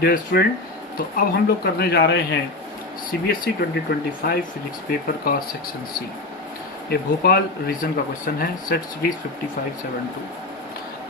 Dear student, तो अब हम लोग करने जा रहे हैं सीबीएसई 2025 फिजिक्स पेपर का सेक्शन सी। ये भोपाल रीजन का क्वेश्चन है, सेट सीरीज 5572।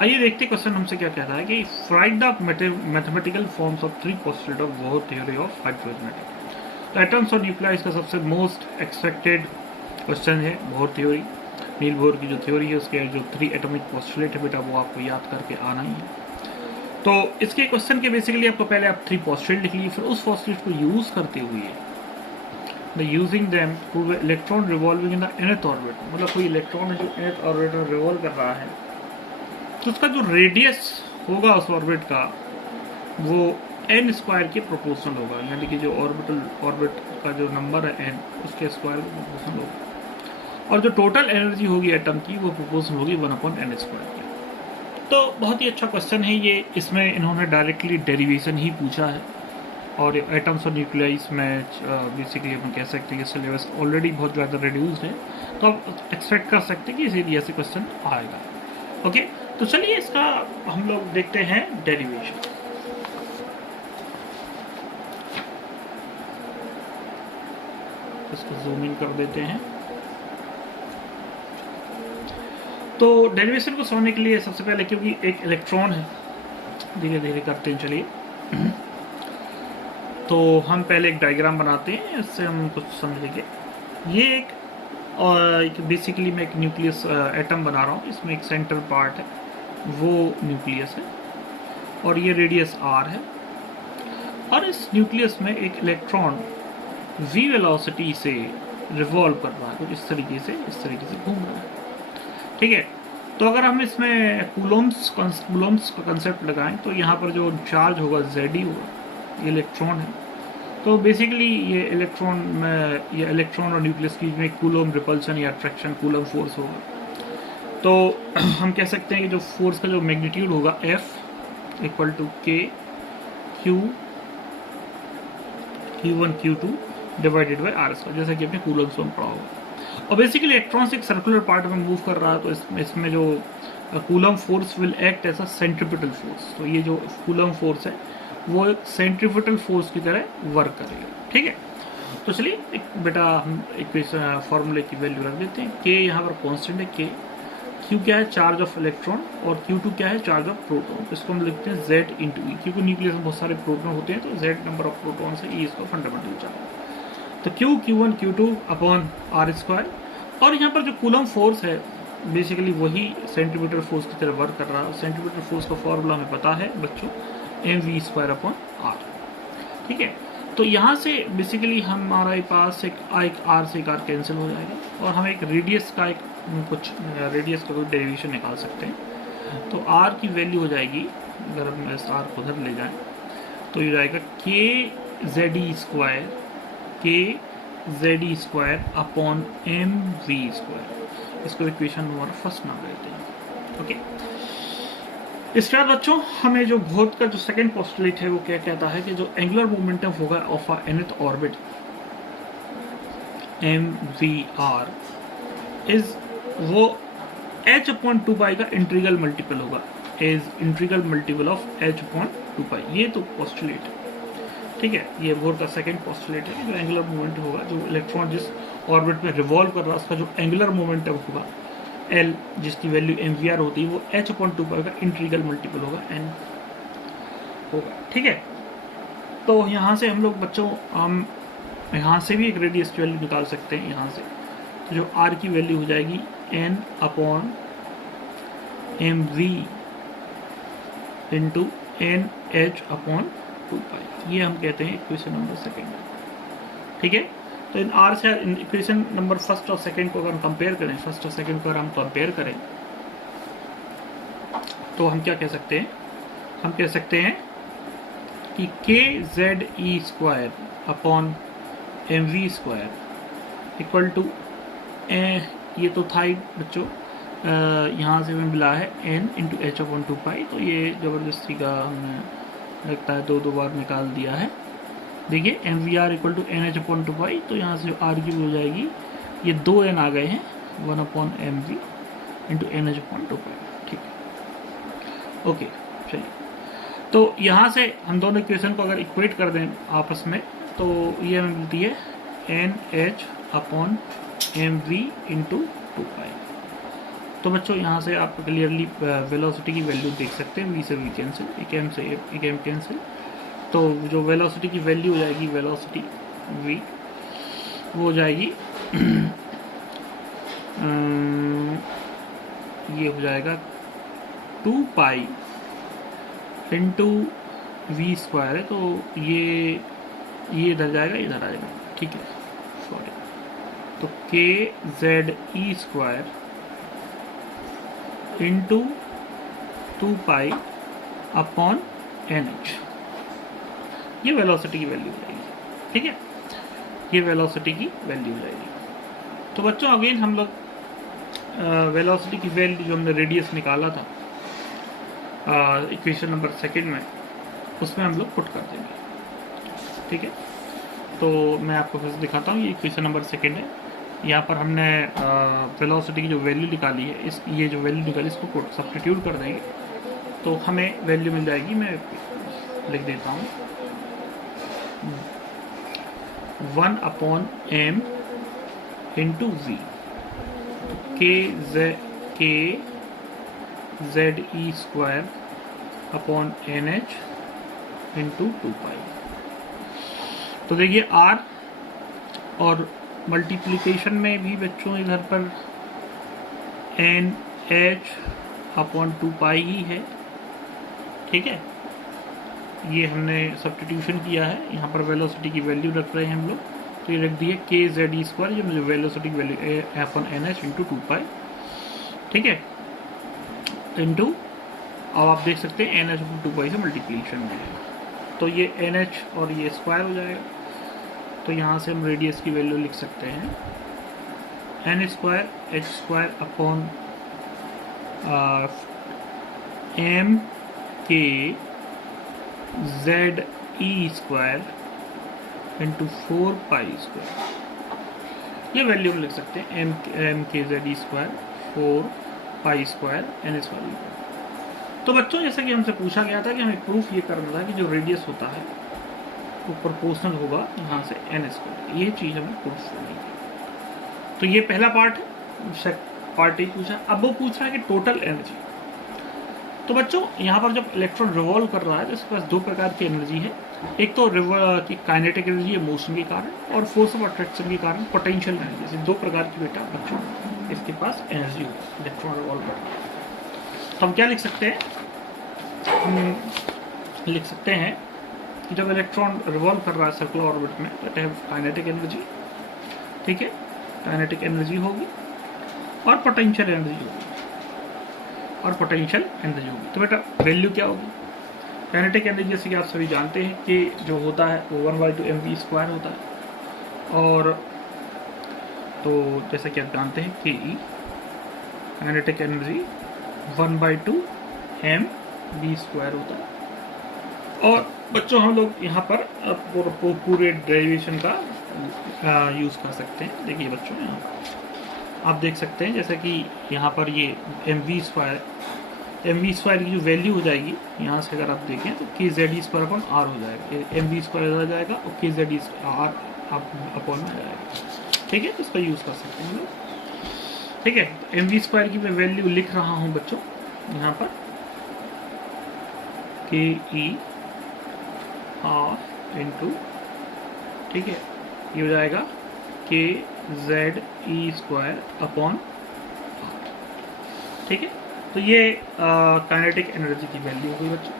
आइए देखते क्वेश्चन हमसे क्या कहता है कि write the mathematical forms of three postulate of Bohr theory of hydrogenic. तो एटम्स और न्यूक्लिया इसका सबसे मोस्ट एक्सपेक्टेड क्वेश्चन है। बोर थ्योरी, नील बोर की जो थ्योरी है उसके जो थ्री एटॉमिक पोस्टुलेट है बेटा वो आपको याद करके आना ही है। तो इसके क्वेश्चन के बेसिकली आपको पहले आप थ्री पोस्टुलेट लिख लीजिए, फिर उस पोस्टुलेट को यूज करते हुए using them two electron revolving in the nth orbit, मतलब कोई इलेक्ट्रॉन है जो nth ऑर्बिट में रिवॉल्व कर रहा है तो उसका जो रेडियस होगा उस ऑर्बिट का वो n स्क्वायर के प्रोपोर्शनल होगा, यानी कि जो ऑर्बिट का जो नंबर है n उसके स्क्वायर के प्रोपोर्शनल होगा, और जो टोटल एनर्जी होगी एटम की वो प्रोपोर्शनल होगी 1/n स्क्वायर की। तो बहुत ही अच्छा क्वेश्चन है ये। इसमें इन्होंने डायरेक्टली डेरिवेशन ही पूछा है, और एटम्स और न्यूक्लियाइज में बेसिकली हम कह सकते हैं कि सिलेबस ऑलरेडी बहुत ज़्यादा रिड्यूस्ड है, तो आप एक्सपेक्ट कर सकते हैं कि इस एरिया से क्वेश्चन आएगा। ओके, तो चलिए इसका हम लोग देखते हैं डेरिवेशन। इसको जूम इन कर देते हैं। तो डेरिवेशन को समझने के लिए सबसे पहले, क्योंकि एक इलेक्ट्रॉन है, धीरे धीरे करते हैं चलिए, तो हम पहले एक डायग्राम बनाते हैं, इससे हम कुछ समझेंगे। ये एक बेसिकली मैं एक न्यूक्लियस एटम बना रहा हूँ, इसमें एक सेंट्रल पार्ट है वो न्यूक्लियस है और ये रेडियस r है, और इस न्यूक्लियस में एक इलेक्ट्रॉन v वेलोसिटी से रिवॉल्व कर रहा है, कुछ इस तरीके से घूम रहा है। ठीक है, तो अगर हम इसमें कूलोम्स का कंसेप्ट लगाएं तो यहाँ पर जो चार्ज होगा Zd होगा, ये इलेक्ट्रॉन है। तो बेसिकली ये इलेक्ट्रॉन और न्यूक्लियस की में कूलोम रिपल्शन या अट्रैक्शन कूलोम फोर्स होगा। तो हम कह सकते हैं कि जो फोर्स का जो मैग्नीट्यूड होगा F equal to K Q1 Q2 divided by R square, जैसा कि आपने कूलोम्स में पढ़ा होगा। और बेसिकली इलेक्ट्रॉन एक सर्कुलर पार्ट में मूव कर रहा है, तो इसमें जो Coulomb force will act as a centripetal force. तो ये जो कूलम फोर्स है वो एक सेंट्रीपिटल फोर्स की तरह वर्क करेगा। ठीक है, तो चलिए बेटा हम एक फॉर्मूले की वैल्यू रख देते हैं। के यहाँ पर कॉन्स्टेंट है के, क्यू क्या है चार्ज ऑफ इलेक्ट्रॉन, और Q2 क्या है चार्ज ऑफ प्रोटॉन। इसको हम लिखते हैं Z इंटू ई, क्योंकि न्यूक्लियस में बहुत सारे प्रोटॉन होते हैं तो Z नंबर ऑफ प्रोटॉन से ई इसका फंडामेंटल चार्ज। तो Q1 Q2 upon R square, और यहाँ पर जो कूलम फोर्स है बेसिकली वही सेंटीमीटर फोर्स की तरह वर्क कर रहा है। सेंटीमीटर फोर्स का फॉर्मूला हमें पता है बच्चों, mv² अपॉन R। ठीक है, तो यहाँ से बेसिकली हमारे पास एक R से एक R कैंसिल हो जाएगा, और हम एक रेडियस का कोई डेरिवेशन निकाल सकते हैं। तो R की वैल्यू हो जाएगी, अगर हम इस R को उधर ले जाएं तो ये जाएगा kZe² अपॉन mv²। इसको इक्वेशन नंबर फर्स्ट नाम लेते हैं। ओके, इसके बाद बच्चों हमें जो बोहर का जो सेकंड पोस्टुलेट है वो क्या कहता है कि जो एंगुलर मोमेंटम होगा of a nth orbit mvr is वो h/2π का इंटीग्रल मल्टीपल होगा, is integral multiple of h/2π। ये तो पोस्टुलेट है। ठीक है, ये बोहर का सेकंड पोस्टुलेट है। जो एंगुलर मोमेंट होगा, जो इलेक्ट्रॉन जिस ऑर्बिट में रिवॉल्व कर रहा है उसका जो एंगुलर मोमेंटम होगा L, जिसकी वैल्यू mvr होती है, वो h/2π का इंटीग्रल मल्टीपल होगा n होगा। ठीक है, तो यहाँ से हम लोग बच्चों हम यहाँ से भी एक रेडियस की वैल्यु निकाल सकते हैं। यहाँ से तो जो r की वैल्यू हो जाएगी n upon mv into nh/2π। ये हम कहते हैं इक्वेशन नंबर सेकेंड। ठीक है, तो इन R से इक्वेशन नंबर फर्स्ट और सेकेंड को अगर हम कंपेयर करें, फर्स्ट और सेकेंड को अगर हम कंपेयर करें तो हम क्या कह सकते हैं, हम कह सकते हैं कि kZe² upon mv² equal to, ये तो था ही बच्चों, यहाँ से हमें मिला है n इंटू h/2π। तो ये जबरदस्ती का हमने लगता है दो बार निकाल दिया है। देखिए mvr इक्वल टू nh/2π, तो यहाँ से जो r की हो जाएगी, ये 2n आ गए हैं 1/mv इंटू nh/2π। ठीक है, ओके चलिए। तो यहाँ से हम दोनों इक्वेशन को अगर इक्वेट कर दें आपस में तो ये हमें मिलती है NH/mv इंटू 2π। तो बच्चों यहाँ से आप क्लियरली वेलोसिटी की वैल्यू देख सकते हैं। v से v कैंसिल, एक m कैंसिल, तो जो वेलोसिटी की वैल्यू हो जाएगी, वेलोसिटी v वो हो जाएगी ये हो जाएगा 2π इंटू वी स्क्वायर है, तो ये इधर जाएगा, इधर आएगा, ठीक है, सॉरी। तो kZe square into 2π upon NH, ये वेलोसिटी की वैल्यू हो जाएगी, ठीक है, ये वेलोसिटी की वैल्यू हो जाएगी। तो बच्चों अगेन हम लोग वेलोसिटी की वैल्यू जो हमने रेडियस निकाला था इक्वेशन नंबर 2 में, उसमें हम लोग पुट कर देंगे, ठीक है। तो मैं आपको फिर से दिखाता हूँ, ये इक्वेशन नंबर 2 है। यहाँ पर हमने वेलोसिटी की जो वैल्यू निकाली है, ये जो वैल्यू निकाली इसको पुट सब्स्टिट्यूट कर देंगे तो हमें वैल्यू मिल जाएगी। मैं लिख देता हूँ 1/m into v, kZe square upon NH into 2π। तो देखिए R और मल्टीप्लिकेशन में भी बच्चों इधर पर NH/2π ही है, ठीक है। ये हमने सब्स्टिट्यूशन किया है, यहाँ पर वेलोसिटी की वैल्यू रख रहे हैं हम लोग, तो ये रख दी है kZe स्क्वायर, जो मुझे वेलोसिटी की वैल्यू अपॉन NH इंटू 2π, ठीक है, इंटू, अब आप देख सकते हैं NH इंटू 2π से मल्टीप्लिकेशन में है, तो ये NH और ये स्क्वायर हो जाएगा। तो यहाँ से हम रेडियस की वैल्यू लिख सकते हैं n square h square upon m k Z e square into 4π square, ये वैल्यू हम लिख सकते हैं m k Z e square 4π square n square. तो बच्चों जैसे कि हमसे पूछा गया था कि हमें प्रूफ ये करना था कि जो रेडियस होता है वो प्रोपोर्शनल होगा यहाँ से n स्क्वायर, ये चीज़ हमें प्रूफ करनी है। तो ये पहला पार्ट ही पूछा। अब वो पूछ रहा है कि टोटल एनर्जी। तो बच्चों यहाँ पर जब इलेक्ट्रॉन रिवॉल्व कर रहा है तो इसके पास दो प्रकार की एनर्जी है, एक तो काइनेटिक एनर्जी है मोशन के कारण, और फोर्स ऑफ अट्रैक्शन के कारण पोटेंशियल एनर्जी। जैसे दो प्रकार की बेटा बच्चों इसके पास एनर्जी होगी इलेक्ट्रॉन रिवॉल्व कर। तो हम क्या लिख सकते हैं, हम लिख सकते हैं कि जब इलेक्ट्रॉन रिवॉल्व कर रहा है सर्कुलर ऑर्बिट में तो काइनेटिक एनर्जी, ठीक है, काइनेटिक एनर्जी होगी और पोटेंशियल एनर्जी होगी, तो बेटा वैल्यू क्या होगी। काइनेटिक एनर्जी जैसे कि आप सभी जानते हैं कि जो होता है वो 1/2mv स्क्वायर होता है, और तो जैसा कि आप जानते हैं कि काइनेटिक एनर्जी 1/2mv स्क्वायर होता है। और बच्चों हम लोग यहाँ पर पूरे डेरिवेशन का यूज़ कर सकते हैं। देखिए बच्चों यहाँ आप देख सकते हैं जैसे कि यहाँ पर ये mv स्क्वायर की जो वैल्यू हो जाएगी, यहाँ से अगर आप देखें तो kZe स्क्वायर अपॉन r हो जाएगा, mv स्क्वायर आ जाएगा और kZe r अपॉन में आ जाएगा, ठीक है। तो इसका यूज़ कर सकते हैं हम लोग, ठीक है। mv स्क्वायर की मैं वैल्यू लिख रहा हूँ बच्चों यहाँ पर ke हाफ इंटू, ठीक है, ये हो जाएगा kZe स्क्वायर अपॉन r, ठीक है। तो ये काइनेटिक एनर्जी की वैल्यू हुई बच्चों।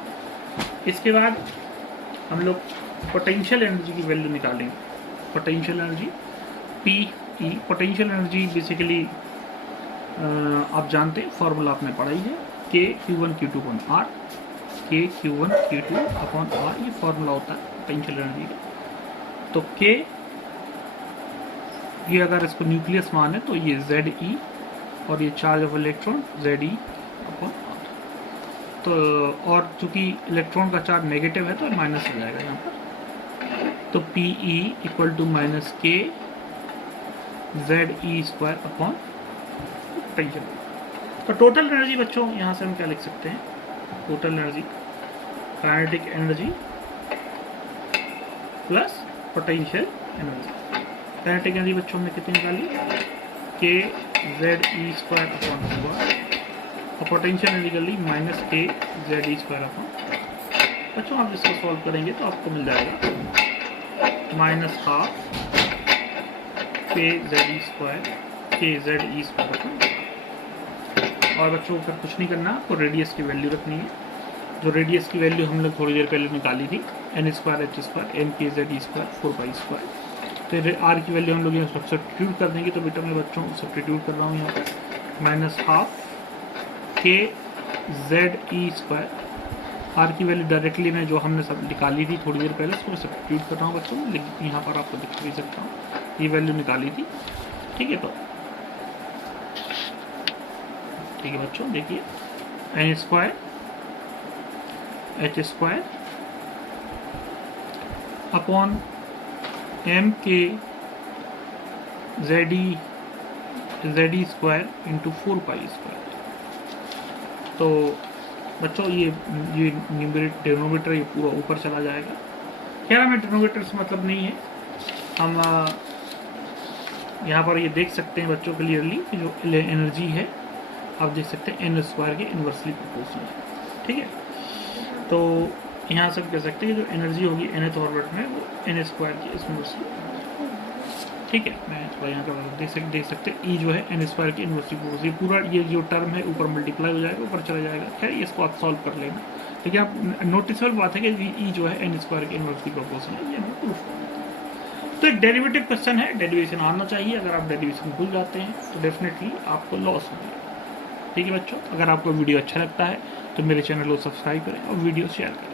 इसके बाद हम लोग पोटेंशियल एनर्जी की वैल्यू निकालेंगे। Potential energy PE, potential energy basically आप जानते हैं, फॉर्मूला आपने पढ़ा ही है, K Q1 Q2 upon R, K Q1 Q2 upon R, ये फॉर्मूला होता है पोटेंशियल एनर्जी का। तो K, ये अगर इसको न्यूक्लियस माने तो ये Ze और ये charge of electron Ze upon R। तो और चूंकि इलेक्ट्रॉन का चार्ज नेगेटिव है तो माइनस हो जाएगा यहाँ पर, तो PE equal to minus K Ze square upon potential. तो टोटल एनर्जी बच्चों यहाँ से हम क्या लिख सकते हैं, total energy kinetic energy plus potential energy. Kinetic energy बच्चों हमने कितनी निकाली, के जेड ई स्क्वायर अपॉन होगा, और पोटेंशियल एनर्जी निकाली माइनस के जेड ई स्क्वायर अपॉन। बच्चों आप इसको सॉल्व करेंगे तो आपको मिल जाएगा माइनस हाफ के जेड ई स्क्वायर अपॉन। और बच्चों को फिर कुछ नहीं करना, आपको रेडियस की वैल्यू रखनी है। जो रेडियस की वैल्यू हम लोग थोड़ी देर पहले निकाली थी, n square h square n के जेड ई स्क्वायर 4 स्क्वायर। तो आर की वैल्यू हम लोग यहाँ सब्स्टिट्यूट कर देंगे। तो बेटा मैं बच्चों सब्स्टिट्यूट कर रहा हूँ यहाँ पर माइनस हाफ के जेड ई स्क्वायर। आर की वैल्यू डायरेक्टली मैं जो हमने सब निकाली थी थोड़ी देर पहले, उसको मैं सब्स्टिट्यूट कर रहा हूँ बच्चों, लेकिन यहाँ पर आपको दिखा भी सकता हूँ, ये वैल्यू निकाली थी। ठीक है, तो ठीक है बच्चों, देखिए n square h square upon m के Z e square into 4 square. तो बच्चों ये डिनोमिनेटर ये पूरा ऊपर चला जाएगा। खैर हमें डिनोमिनेटर से मतलब नहीं है, हम यहाँ पर ये देख सकते हैं बच्चों क्लियरली कि जो एनर्जी है आप देख सकते हैं एन स्क्वायर के इन्वर्सली प्रोपोर्शनल है। ठीक है, तो यहाँ से हम कह सकते हैं कि जो एनर्जी होगी nth ऑर्बिट में वो एन स्क्वायर की इन्वर्सली। ठीक है, मैं थोड़ा यहाँ का देख सकते हैं ई जो है एन स्क्वायर की इन्वर्सली प्रोपोर्शनल। पूरा ये जो टर्म है ऊपर मल्टीप्लाई हो जाएगा, ऊपर चला जाएगा। खैर इसको आप सॉल्व कर लेना, लेकिन आप नोटिसबल बात है कि ई जो है एन स्क्वायर की इन्वर्सली प्रोपोर्शनल है, ये हमें प्रूफ करना है। तो एक डेरिवेटिव क्वेश्चन है, डेरिवेशन आना चाहिए। अगर आप डेरिवेशन भूल जाते हैं तो डेफिनेटली आपको लॉस होगा। ठीक है बच्चों, अगर आपको वीडियो अच्छा लगता है तो मेरे चैनल को सब्सक्राइब करें और वीडियो शेयर करें।